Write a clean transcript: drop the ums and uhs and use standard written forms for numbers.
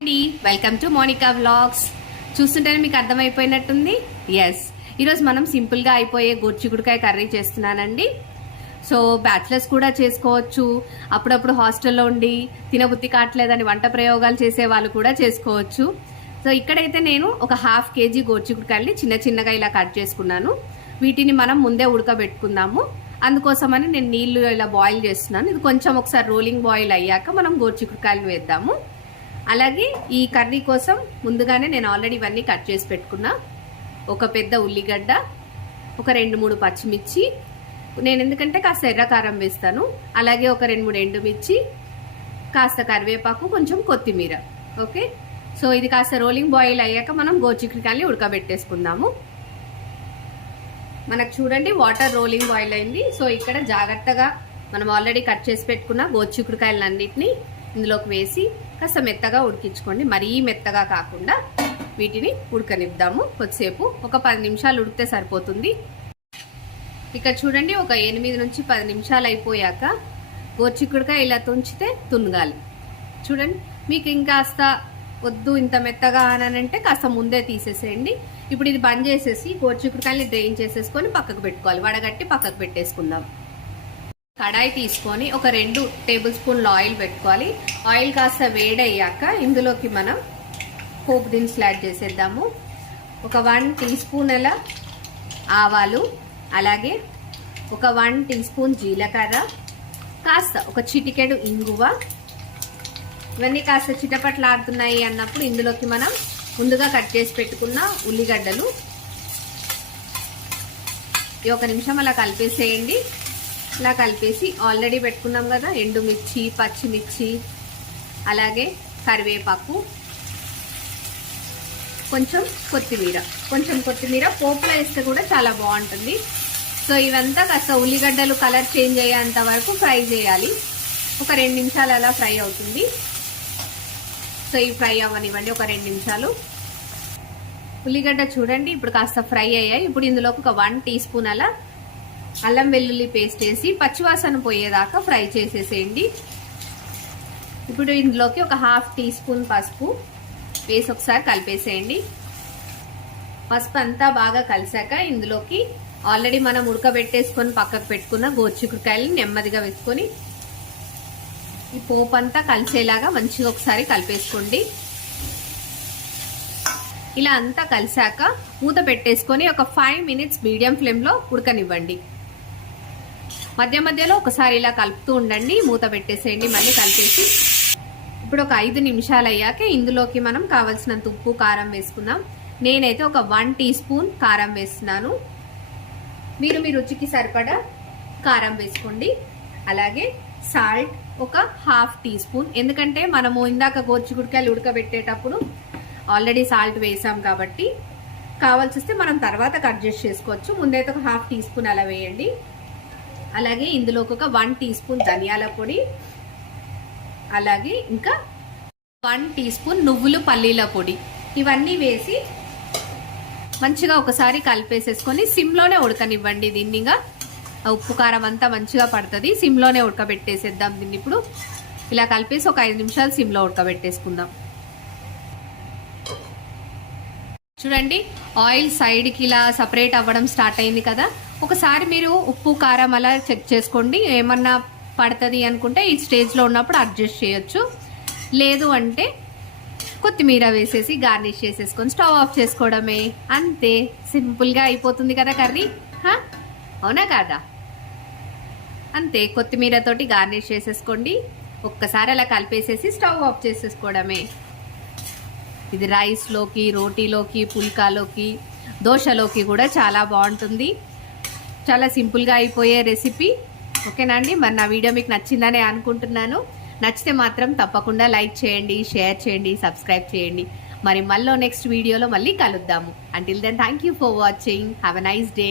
అండి welcome to Monika vlogs. చూస్తుంటేనే మీకు అర్థమైపోయినట్టుంది. ఎస్, ఈరోజు మనం సింపుల్గా అయిపోయే గోరుచిక్కుడుకాయ కర్రీ చేస్తున్నానండి. సో బ్యాచిలర్స్ కూడా చేసుకోవచ్చు, అప్పుడప్పుడు హాస్టల్లో ఉండి తినబుద్ధి కావట్లేదని వంట ప్రయోగాలు చేసే వాళ్ళు కూడా చేసుకోవచ్చు. సో ఇక్కడైతే నేను ఒక 1/2 kg గోరుచిక్కుడుకాయల్ని చిన్న చిన్నగా ఇలా కట్ చేసుకున్నాను. వీటిని మనం ముందే ఉడకబెట్టుకుందాము. అందుకోసమని నేను నీళ్లు ఇలా బాయిల్ చేస్తున్నాను. ఇది కొంచెం ఒకసారి రోలింగ్ బాయిల్ అయ్యాక మనం గోరుచిక్కుడుకాయలు వేద్దాము. అలాగే ఈ కర్రీ కోసం ముందుగానే నేను ఆల్రెడీ ఇవన్నీ కట్ చేసి పెట్టుకున్నా. ఒక పెద్ద ఉల్లిగడ్డ, ఒక 2-3 పచ్చిమిర్చి, నేను ఎందుకంటే కాస్త ఎర్రకారం వేస్తాను. అలాగే ఒక 2-3 ఎండుమిర్చి, కాస్త కరివేపాకు, కొంచెం కొత్తిమీర. ఓకే, సో ఇది కాస్త రోలింగ్ బాయిల్ అయ్యాక మనం గోరుచిక్కుడుకాయల్ని ఉడకబెట్టేసుకుందాము. మనకు చూడండి వాటర్ రోలింగ్ బాయిల్ అయింది. సో ఇక్కడ జాగ్రత్తగా మనం ఆల్రెడీ కట్ చేసి పెట్టుకున్న గోరుచిక్కుడుకాయలన్నింటినీ ఇందులోకి వేసి కాస్త మెత్తగా ఉడికించుకోండి. మరీ మెత్తగా కాకుండా వీటిని ఉడకనిద్దాము కొద్దిసేపు. ఒక 10 నిమిషాలు ఉడికితే సరిపోతుంది. ఇక్కడ చూడండి ఒక 8 నుంచి 10 నిమిషాలు అయిపోయాక గోరుచిక్కుడుకాయ ఇలా తుంచితే తునగాలి. చూడండి, మీకు ఇంకాస్త వద్దు ఇంత మెత్తగా అనంటే కాస్త ముందే తీసేసేయండి. ఇప్పుడు ఇది బంద్ చేసేసి గోరుచిక్కుడుకాయని డ్రైన్ చేసేసుకొని పక్కకు పెట్టుకోవాలి. వడగట్టి పక్కకు పెట్టేసుకుందాం. కడాయి తీసుకొని ఒక 2 టేబుల్ స్పూన్లు ఆయిల్ పెట్టుకోవాలి. ఆయిల్ కాస్త వేడయ్యాక ఇందులోకి మనం పోపు దినుసులు యాడ్ చేసేద్దాము. ఒక 1 టీ స్పూన్ ఆవాలు, అలాగే ఒక 1 టీ స్పూన్ జీలకర్ర, కాస్త ఒక చిటికెడు ఇంగువ. ఇవన్నీ కాస్త చిటపట్లాడుతున్నాయి అన్నప్పుడు ఇందులోకి మనం ముందుగా కట్ చేసి పెట్టుకున్న ఉల్లిగడ్డలు 1 నిమిషం అలా కలిపేసేయండి. ఇలా కలిపేసి ఆల్రెడీ పెట్టుకున్నాం కదా ఎండుమిర్చి, పచ్చిమిర్చి, అలాగే కరివేపాకు, కొంచెం కొత్తిమీర పోపులో వేస్తే కూడా చాలా బాగుంటుంది. సో ఇవంతా కాస్త ఉల్లిగడ్డలు కలర్ చేంజ్ అయ్యేంత వరకు ఫ్రై చేయాలి. ఒక 2 నిమిషాలు అలా ఫ్రై అవుతుంది. సో ఇవి ఫ్రై అవ్వనివ్వండి ఒక 2 నిమిషాలు. ఉల్లిగడ్డ చూడండి ఇప్పుడు కాస్త ఫ్రై అయ్యాయి. ఇప్పుడు ఇందులోకి ఒక 1 టీ స్పూన్ అల్లం వెల్లుల్లి పేస్ట్ వేసి పచ్చివాసన పోయేదాకా ఫ్రై చేసేసేయండి. ఇప్పుడు ఇందులోకి ఒక 1/2 టీ స్పూన్ పసుపు వేసి ఒకసారి కలిపేసేయండి. పసుపు అంతా బాగా కలిసాక ఇందులోకి ఆల్రెడీ మనం ఉడకబెట్టేసుకొని పక్కకు పెట్టుకున్న గోరుచిక్కుడుకాయలు నెమ్మదిగా వేసుకొని ఈ పోపు అంతా కలిసేలాగా మంచిగా ఒకసారి కలిపేసుకోండి. ఇలా అంతా కలిసాక మూత పెట్టేసుకొని ఒక 5 మినిట్స్ మీడియం ఫ్లేమ్లో ఉడకనివ్వండి. మధ్య మధ్యలో ఒకసారి ఇలా కలుపుతూ ఉండండి. మూత పెట్టేసేయండి, మళ్ళీ కలిపేసి ఇప్పుడు ఒక 5 నిమిషాలు అయ్యాక ఇందులోకి మనం కావలసినంత ఉప్పు, కారం వేసుకుందాం. నేనైతే ఒక 1 టీ స్పూన్ కారం వేస్తున్నాను. మీరు మీ రుచికి సరిపడా కారం వేసుకోండి. అలాగే సాల్ట్ ఒక 1/2 టీ స్పూన్, ఎందుకంటే మనము ఇందాక గోరుచిక్కుడుకాయలు ఉడకబెట్టేటప్పుడు ఆల్రెడీ సాల్ట్ వేసాం కాబట్టి కావాల్సి వస్తే మనం తర్వాత కట్ చేసి చేసుకోవచ్చు. ముందైతే ఒక 1/2 టీ స్పూన్ అలా వేయండి. అలాగే ఇందులోకి ఒక 1 టీ స్పూన్ ధనియాల పొడి, అలాగే ఇంకా 1 టీ స్పూన్ నువ్వులు పల్లీల పొడి, ఇవన్నీ వేసి మంచిగా ఒకసారి కలిపేసేసుకొని సిమ్లోనే ఉడకనివ్వండి. దీన్నిగా ఉప్పు కారం అంతా మంచిగా పడుతుంది. సిమ్లోనే ఉడకబెట్టేసేద్దాం దీన్ని. ఇప్పుడు ఇలా కలిపేసి ఒక 5 నిమిషాలు సిమ్లో ఉడకబెట్టేసుకుందాం. చూడండి ఆయిల్ సైడ్కి ఇలా సపరేట్ అవ్వడం స్టార్ట్ అయింది కదా. ఒకసారి మీరు ఉప్పు కారం అలా చెక్ చేసుకోండి. ఏమన్నా పడుతుంది అనుకుంటే ఈ స్టేజ్లో ఉన్నప్పుడు అడ్జస్ట్ చేయొచ్చు. లేదు అంటే కొత్తిమీర వేసేసి గార్నిష్ చేసేసుకొని స్టవ్ ఆఫ్ చేసుకోవడమే. అంతే, సింపుల్గా అయిపోతుంది కదా కర్రీ. అవునా కాదా? అంతే, కొత్తిమీరతోటి గార్నిష్ చేసేసుకోండి. ఒక్కసారి అలా కలిపేసేసి స్టవ్ ఆఫ్ చేసేసుకోవడమే. ఇది రైస్లోకి, రోటీలోకి, పుల్కాలోకి, దోశలోకి కూడా చాలా బాగుంటుంది. చాలా సింపుల్గా అయిపోయే రెసిపీ. ఓకేనా అండి? మరి నా వీడియో మీకు నచ్చిందనే అనుకుంటున్నాను. నచ్చితే మాత్రం తప్పకుండా లైక్ చేయండి, షేర్ చేయండి, సబ్స్క్రైబ్ చేయండి. మరి మళ్ళీ నెక్స్ట్ వీడియోలో మళ్ళీ కలుద్దాము. Until then thank you for watching. Have a nice day.